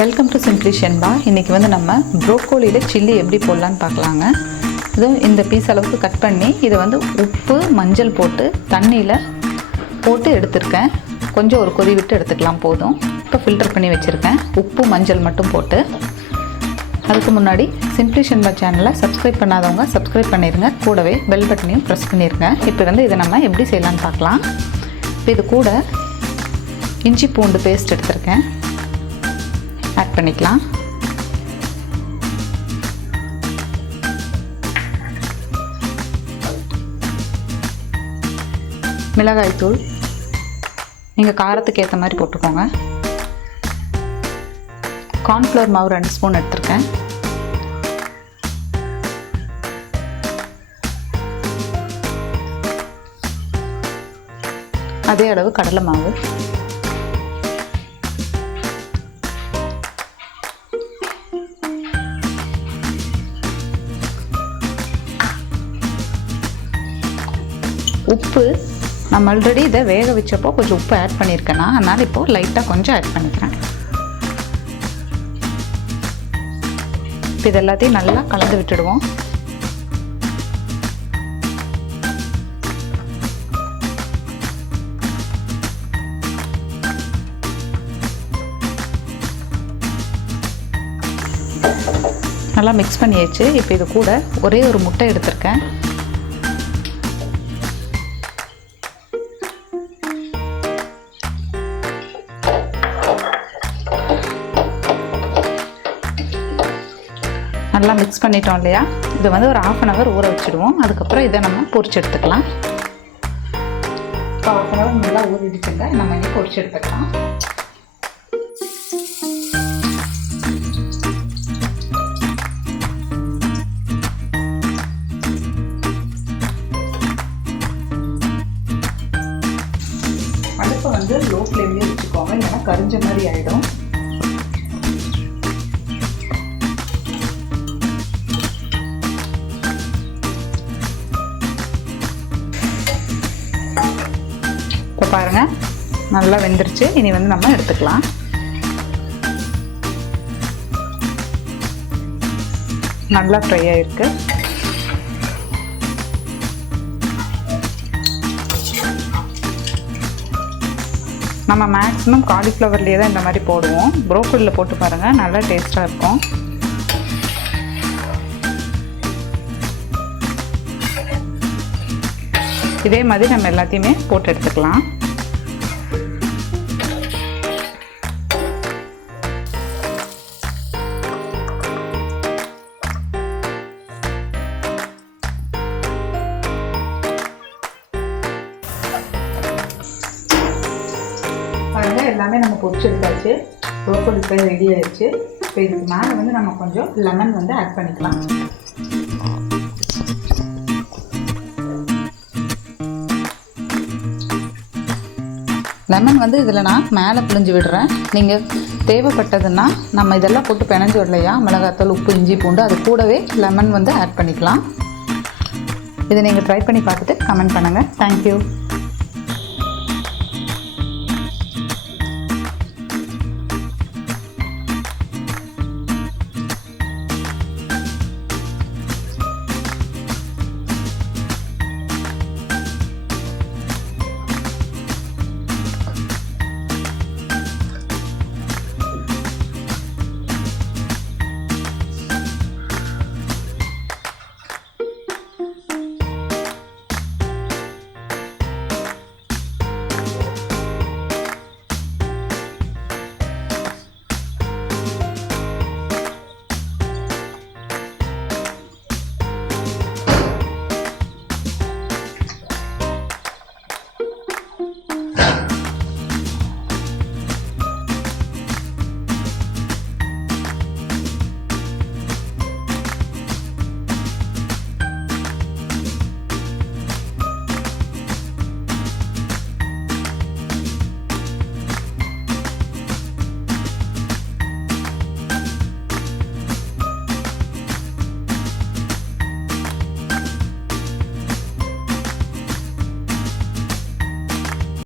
Welcome to சிம்ப்ளிஷன் பா. இன்றைக்கி வந்து நம்ம ப்ரோக்கோலியில் சில்லி எப்படி போடலான்னு பார்க்கலாங்க. இதுவும் இந்த பீஸ் அளவுக்கு கட் பண்ணி இதை வந்து உப்பு மஞ்சள் போட்டு தண்ணியில் போட்டு எடுத்துருக்கேன். கொஞ்சம் ஒரு கொதி விட்டு எடுத்துக்கலாம் போதும். இப்போ ஃபில்டர் பண்ணி வச்சுருக்கேன், உப்பு மஞ்சள் மட்டும் போட்டு. அதுக்கு முன்னாடி சிம்ப்ளிஷன் பா சேனலை சப்ஸ்கிரைப் பண்ணாதவங்க சப்ஸ்கிரைப் பண்ணிடுங்க, கூடவே பெல் பட்டனையும் ப்ரெஸ் பண்ணிடுங்க. இப்போ வந்து இதை நம்ம எப்படி செய்யலான்னு பார்க்கலாம். இப்போ இது கூட இஞ்சி பூண்டு பேஸ்ட் எடுத்துருக்கேன், ஆட் பண்ணிக்கலாம். மிளகாய் தூள் நீங்கள் காரத்துக்கு ஏற்ற மாதிரி போட்டுக்கோங்க. கார்ன்ஃப்ளவர் மாவு 2 ஸ்பூன் எடுத்துருக்கேன். அதே அளவு கடலை மாவு, உப்பு. நம்ம ஆல்ரெடி இதை வேக வச்சப்போ கொஞ்சம் உப்பு ஆட் பண்ணியிருக்கேன்னா, அதனால் இப்போது லைட்டாக கொஞ்சம் ஆட் பண்ணிக்கிறேன். இது எல்லாத்தையும் நல்லா கலந்து விட்டுடுவோம். நல்லா மிக்ஸ் பண்ணியாச்சு. இப்போ இது கூட ஒரே ஒரு முட்டை எடுத்திருக்கேன். நல்லா மிக்ஸ் பண்ணிட்டோம் இல்லையா? இதை வந்து ஒரு 1/2 hour ஊற வச்சுடுவோம். அதுக்கப்புறம் இதை நம்ம பொரிச்சு எடுத்துக்கலாம். இப்போ 1/2 hour நல்லா ஊறிடுச்சுங்க, நம்ம இங்கே பொரிச்சு எடுத்துக்கலாம். அடுப்பை வந்து லோ ஃப்ளேம்லேயே வச்சுக்கோங்க, இல்லைன்னா கரிஞ்ச மாதிரி ஆகிடும். இப்போ பாருங்கள், நல்லா வெந்துருச்சு. இனி வந்து நம்ம எடுத்துக்கலாம். நல்லா ஃப்ரை ஆகிருக்கு. நம்ம மேக்ஸிமம் காலிஃப்ளவர்லேயே தான் இந்த மாதிரி போடுவோம். ப்ரோக்கோலியில் போட்டு பாருங்கள், நல்லா டேஸ்ட்டாக இருக்கும். இதே மாதிரி நம்ம எல்லாத்தையுமே போட்டு எடுத்துக்கலாம். பாருங்க, எல்லாமே நம்ம பொரிச்சு எடுத்தாச்சு. ப்ரோக்கோலி ஃப்ரை ரெடி ஆயிடுச்சு. இப்போ இதுக்கு மேலே வந்து நம்ம கொஞ்சம் லெமன் வந்து ஆட் பண்ணிக்கலாம். லெமன் வந்து இதில் நான் மேலே பிழிஞ்சு விடுறேன். நீங்கள் தேவைப்பட்டதுன்னா நம்ம இதெல்லாம் போட்டு பிணைஞ்சு விடலையா, மிளகாத்தூள், உப்பு, இஞ்சி பூண்டு, அது கூடவே லெமன் வந்து ஆட் பண்ணிக்கலாம். இதை நீங்கள் ட்ரை பண்ணி பார்த்துட்டு கமெண்ட் பண்ணுங்கள். தேங்க்யூ.